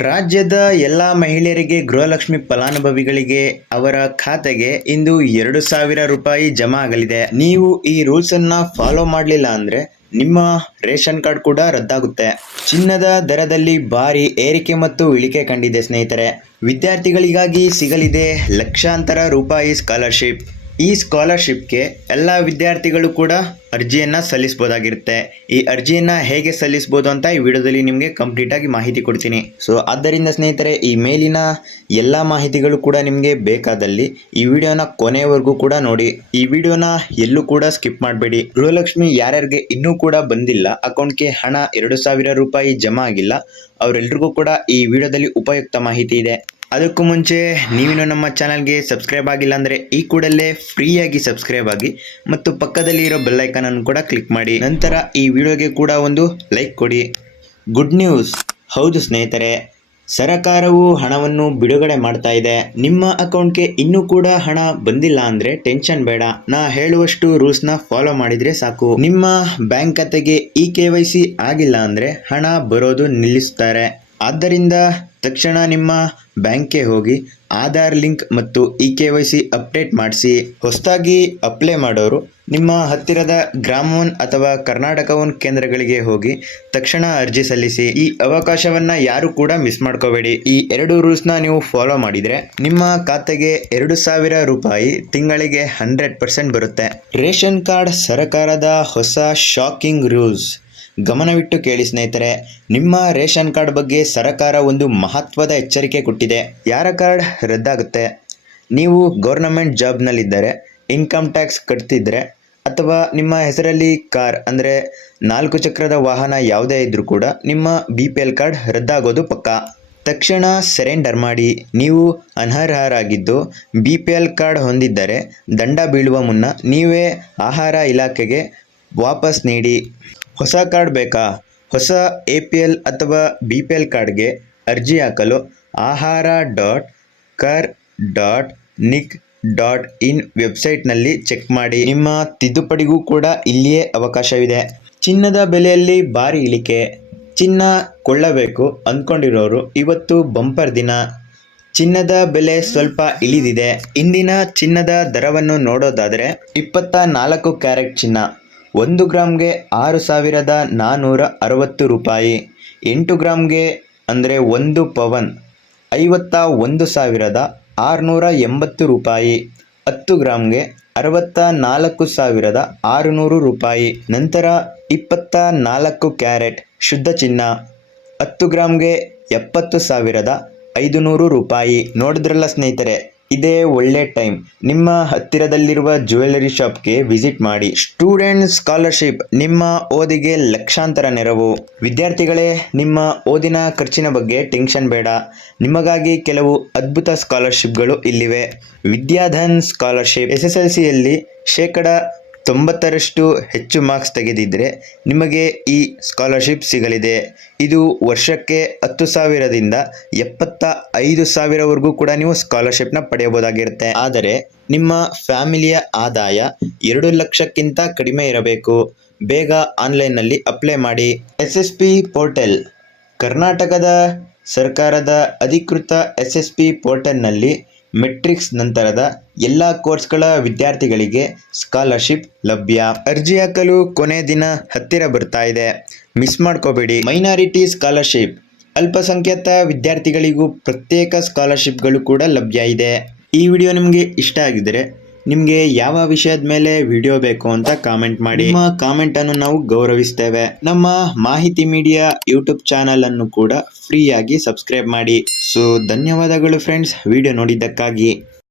ರಾಜ್ಯದ ಎಲ್ಲ ಮಹಿಳೆಯರಿಗೆ ಗೃಹಲಕ್ಷ್ಮಿ ಫಲಾನುಭವಿಗಳಿಗೆ ಅವರ ಖಾತೆಗೆ ಇಂದು 2,000 ರೂಪಾಯಿ ಜಮಾ ಆಗಲಿದೆ. ನೀವು ಈ ರೂಲ್ಸ್ ಅನ್ನ ಫಾಲೋ ಮಾಡಲಿಲ್ಲ ಅಂದ್ರೆ ನಿಮ್ಮ ರೇಷನ್ ಕಾರ್ಡ್ ಕೂಡ ರದ್ದಾಗುತ್ತೆ. ಚಿನ್ನದ ದರದಲ್ಲಿ ಭಾರಿ ಏರಿಕೆ ಮತ್ತು ಇಳಿಕೆ ಕಂಡಿದೆ ಸ್ನೇಹಿತರೆ. ವಿದ್ಯಾರ್ಥಿಗಳಿಗಾಗಿ ಸಿಗಲಿದೆ ಲಕ್ಷಾಂತರ ರೂಪಾಯಿ ಸ್ಕಾಲರ್ಶಿಪ್. ಈ ಸ್ಕಾಲರ್ಶಿಪ್ಗೆ ಎಲ್ಲ ವಿದ್ಯಾರ್ಥಿಗಳು ಕೂಡ ಅರ್ಜಿಯನ್ನು ಸಲ್ಲಿಸಬಹುದಾಗಿರುತ್ತೆ. ಈ ಅರ್ಜಿಯನ್ನು ಹೇಗೆ ಸಲ್ಲಿಸಬಹುದು ಅಂತ ಈ ವಿಡಿಯೋದಲ್ಲಿ ನಿಮಗೆ ಕಂಪ್ಲೀಟ್ ಆಗಿ ಮಾಹಿತಿ ಕೊಡ್ತೀನಿ. ಸೊ ಆದ್ದರಿಂದ ಸ್ನೇಹಿತರೆ, ಈ ಮೇಲಿನ ಎಲ್ಲ ಮಾಹಿತಿಗಳು ಕೂಡ ನಿಮಗೆ ಬೇಕಾದಲ್ಲಿ ಈ ವಿಡಿಯೋನ ಕೊನೆಯವರೆಗೂ ಕೂಡ ನೋಡಿ. ಈ ವಿಡಿಯೋನ ಎಲ್ಲೂ ಕೂಡ ಸ್ಕಿಪ್ ಮಾಡಬೇಡಿ. ಗೃಹಲಕ್ಷ್ಮಿ ಯಾರ್ಯಾರಿಗೆ ಇನ್ನೂ ಕೂಡ ಬಂದಿಲ್ಲ, ಅಕೌಂಟ್ಗೆ ಹಣ 2,000 ರೂಪಾಯಿ ಜಮಾ ಆಗಿಲ್ಲ, ಅವರೆಲ್ಲರಿಗೂ ಕೂಡ ಈ ವಿಡಿಯೋದಲ್ಲಿ ಉಪಯುಕ್ತ ಮಾಹಿತಿ ಇದೆ. ಅದಕ್ಕೂ ಮುಂಚೆ ನೀವಿನ್ನು ನಮ್ಮ ಚಾನಲ್ಗೆ ಸಬ್ಸ್ಕ್ರೈಬ್ ಆಗಿಲ್ಲ ಅಂದರೆ ಈ ಕೂಡಲೇ ಫ್ರೀಯಾಗಿ ಸಬ್ಸ್ಕ್ರೈಬ್ ಆಗಿ ಮತ್ತು ಪಕ್ಕದಲ್ಲಿ ಇರೋ ಬೆಲ್ ಐಕಾನ್ ಅನ್ನು ಕೂಡ ಕ್ಲಿಕ್ ಮಾಡಿ. ನಂತರ ಈ ವಿಡಿಯೋಗೆ ಕೂಡ ಒಂದು ಲೈಕ್ ಕೊಡಿ. ಗುಡ್ ನ್ಯೂಸ್, ಹೌದು ಸ್ನೇಹಿತರೆ, ಸರಕಾರವು ಹಣವನ್ನು ಬಿಡುಗಡೆ ಮಾಡ್ತಾ ಇದೆ. ನಿಮ್ಮ ಅಕೌಂಟ್ಗೆ ಇನ್ನೂ ಕೂಡ ಹಣ ಬಂದಿಲ್ಲ ಅಂದರೆ ಟೆನ್ಷನ್ ಬೇಡ. ನಾ ಹೇಳುವಷ್ಟು ರೂಲ್ಸ್ನ ಫಾಲೋ ಮಾಡಿದರೆ ಸಾಕು. ನಿಮ್ಮ ಬ್ಯಾಂಕ್ ಖಾತೆಗೆ KYC ಆಗಿಲ್ಲ ಅಂದರೆ ಹಣ ಬರೋದು ನಿಲ್ಲಿಸ್ತಾರೆ. ಆದ್ದರಿಂದ ತಕ್ಷಣ ನಿಮ್ಮ ಬ್ಯಾಂಕ್ಗೆ ಹೋಗಿ ಆಧಾರ್ ಲಿಂಕ್ ಮತ್ತು KYC ಅಪ್ಡೇಟ್ ಮಾಡಿಸಿ. ಹೊಸದಾಗಿ ಅಪ್ಲೈ ಮಾಡೋರು ನಿಮ್ಮ ಹತ್ತಿರದ ಗ್ರಾಮ ಒನ್ ಅಥವಾ ಕರ್ನಾಟಕ ಒನ್ ಕೇಂದ್ರಗಳಿಗೆ ಹೋಗಿ ತಕ್ಷಣ ಅರ್ಜಿ ಸಲ್ಲಿಸಿ. ಈ ಅವಕಾಶವನ್ನು ಯಾರು ಕೂಡ ಮಿಸ್ ಮಾಡ್ಕೋಬೇಡಿ. ಈ 2 ರೂಲ್ಸ್ನ ನೀವು ಫಾಲೋ ಮಾಡಿದರೆ ನಿಮ್ಮ ಖಾತೆಗೆ 2,000 ರೂಪಾಯಿ ತಿಂಗಳಿಗೆ 100% ಬರುತ್ತೆ. ರೇಷನ್ ಕಾರ್ಡ್ ಸರ್ಕಾರದ ಹೊಸ ಶಾಕಿಂಗ್ ರೂಲ್ಸ್. ಗಮನವಿಟ್ಟು ಕೇಳಿ ಸ್ನೇಹಿತರೆ, ನಿಮ್ಮ ರೇಷನ್ ಕಾರ್ಡ್ ಬಗ್ಗೆ ಸರ್ಕಾರ ಒಂದು ಮಹತ್ವದ ಎಚ್ಚರಿಕೆ ಕೊಟ್ಟಿದೆ. ಯಾರ ಕಾರ್ಡ್ ರದ್ದಾಗುತ್ತೆ? ನೀವು ಗೌರ್ನಮೆಂಟ್ ಜಾಬ್ನಲ್ಲಿದ್ದರೆ, ಇನ್ಕಮ್ ಟ್ಯಾಕ್ಸ್ ಕಟ್ತಿದ್ರೆ ಅಥವಾ ನಿಮ್ಮ ಹೆಸರಲ್ಲಿ ಕಾರ್ ಅಂದರೆ 4 ಚಕ್ರದ ವಾಹನ ಯಾವುದೇ ಇದ್ರೂ ಕೂಡ ನಿಮ್ಮ BPL ಕಾರ್ಡ್ ರದ್ದಾಗೋದು ಪಕ್ಕಾ. ತಕ್ಷಣ ಸರೆಂಡರ್ ಮಾಡಿ. ನೀವು ಅನರ್ಹರಾಗಿದ್ದು BPL ಕಾರ್ಡ್ ಹೊಂದಿದ್ದರೆ ದಂಡ ಬೀಳುವ ಮುನ್ನ ನೀವೇ ಆಹಾರ ಇಲಾಖೆಗೆ ವಾಪಸ್ ನೀಡಿ. ಹೊಸ ಕಾರ್ಡ್ ಬೇಕಾ? ಹೊಸ APL ಅಥವಾ BPL ಕಾರ್ಡ್ಗೆ ಅರ್ಜಿ ಹಾಕಲು ahara.kar.nic.in ವೆಬ್ಸೈಟ್ನಲ್ಲಿ ಚೆಕ್ ಮಾಡಿ. ನಿಮ್ಮ ತಿದ್ದುಪಡಿಗೂ ಕೂಡ ಇಲ್ಲಿಯೇ ಅವಕಾಶವಿದೆ. ಚಿನ್ನದ ಬೆಲೆಯಲ್ಲಿ ಭಾರಿ ಇಳಿಕೆ. ಚಿನ್ನ ಕೊಳ್ಳಬೇಕು ಅಂದ್ಕೊಂಡಿರೋರು ಇವತ್ತು ಬಂಪರ್ ದಿನ. ಚಿನ್ನದ ಬೆಲೆ ಸ್ವಲ್ಪ ಇಳಿದಿದೆ. ಇಂದಿನ ಚಿನ್ನದ ದರವನ್ನು ನೋಡೋದಾದರೆ 24 ಕ್ಯಾರೆಟ್ ಚಿನ್ನ 1 ಗ್ರಾಮ್ಗೆ 6,460 ರೂಪಾಯಿ. 8 ಗ್ರಾಮ್ಗೆ ಅಂದರೆ 1 ಪವನ್ 51,680 ರೂಪಾಯಿ. 10 ಗ್ರಾಮ್ಗೆ 64,600 ರೂಪಾಯಿ. ನಂತರ 24 ಕ್ಯಾರೆಟ್ ಶುದ್ಧ ಚಿನ್ನ 10 ಗ್ರಾಮ್ಗೆ 70,500 ರೂಪಾಯಿ. ನೋಡಿದ್ರಲ್ಲ ಸ್ನೇಹಿತರೆ, ಇದೇ ಒಳ್ಳೆ ಟೈಮ್. ನಿಮ್ಮ ಹತ್ತಿರದಲ್ಲಿರುವ ಜ್ಯುವೆಲರಿ ಶಾಪ್ಗೆ ವಿಸಿಟ್ ಮಾಡಿ. ಸ್ಟೂಡೆಂಟ್ ಸ್ಕಾಲರ್ಶಿಪ್, ನಿಮ್ಮ ಓದಿಗೆ ಲಕ್ಷಾಂತರ ನೆರವು. ವಿದ್ಯಾರ್ಥಿಗಳೇ, ನಿಮ್ಮ ಓದಿನ ಖರ್ಚಿನ ಬಗ್ಗೆ ಟೆನ್ಷನ್ ಬೇಡ. ನಿಮಗಾಗಿ ಕೆಲವು ಅದ್ಭುತ ಸ್ಕಾಲರ್ಶಿಪ್ಗಳು ಇಲ್ಲಿವೆ. ವಿದ್ಯಾಧನ್ ಸ್ಕಾಲರ್ಶಿಪ್. SSLCಯಲ್ಲಿ 90% ಹೆಚ್ಚು ಮಾರ್ಕ್ಸ್ ತೆಗೆದಿದ್ದರೆ ನಿಮಗೆ ಈ ಸ್ಕಾಲರ್ಶಿಪ್ ಸಿಗಲಿದೆ. ಇದು ವರ್ಷಕ್ಕೆ 10,000ದಿಂದ 75,000ವರೆಗೂ ಕೂಡ ನೀವು ಸ್ಕಾಲರ್ಶಿಪ್ನ ಪಡೆಯಬಹುದಾಗಿರುತ್ತೆ. ಆದರೆ ನಿಮ್ಮ ಫ್ಯಾಮಿಲಿಯ ಆದಾಯ 2 ಲಕ್ಷಕ್ಕಿಂತ ಕಡಿಮೆ ಇರಬೇಕು. ಬೇಗ ಆನ್ಲೈನ್ನಲ್ಲಿ ಅಪ್ಲೈ ಮಾಡಿ. SSP portal. ಕರ್ನಾಟಕದ ಸರ್ಕಾರದ ಅಧಿಕೃತ SSP ಪೋರ್ಟಲ್ನಲ್ಲಿ ಮೆಟ್ರಿಕ್ಸ್ ನಂತರದ ಎಲ್ಲ ಕೋರ್ಸ್ಗಳ ವಿದ್ಯಾರ್ಥಿಗಳಿಗೆ ಸ್ಕಾಲರ್ಶಿಪ್ ಲಭ್ಯ. ಅರ್ಜಿ ಹಾಕಲು ಕೊನೆ ದಿನ ಹತ್ತಿರ ಬರ್ತಾ ಇದೆ, ಮಿಸ್ ಮಾಡ್ಕೋಬೇಡಿ. Minority scholarship. ಅಲ್ಪಸಂಖ್ಯಾತ ವಿದ್ಯಾರ್ಥಿಗಳಿಗೂ ಪ್ರತ್ಯೇಕ ಸ್ಕಾಲರ್ಶಿಪ್ಗಳು ಕೂಡ ಲಭ್ಯ ಇದೆ. ಈ ವಿಡಿಯೋ ನಿಮಗೆ ಇಷ್ಟ ಆಗಿದ್ದರೆ ನಿಮಗೆ ಯಾವ ವಿಷಯದ ಮೇಲೆ ವಿಡಿಯೋ ಬೇಕು ಅಂತ ಕಾಮೆಂಟ್ ಮಾಡಿ. ನಿಮ್ಮ ಕಾಮೆಂಟ್ ಅನ್ನು ನಾವು ಗೌರವಿಸ್ತೇವೆ. ನಮ್ಮ ಮಾಹಿತಿ ಮೀಡಿಯಾ ಯೂಟ್ಯೂಬ್ ಚಾನಲ್ ಅನ್ನು ಕೂಡ ಫ್ರೀಯಾಗಿ ಸಬ್ಸ್ಕ್ರೈಬ್ ಮಾಡಿ. ಸೊ ಧನ್ಯವಾದಗಳು ಫ್ರೆಂಡ್ಸ್, ವಿಡಿಯೋ ನೋಡಿದ್ದಕ್ಕಾಗಿ.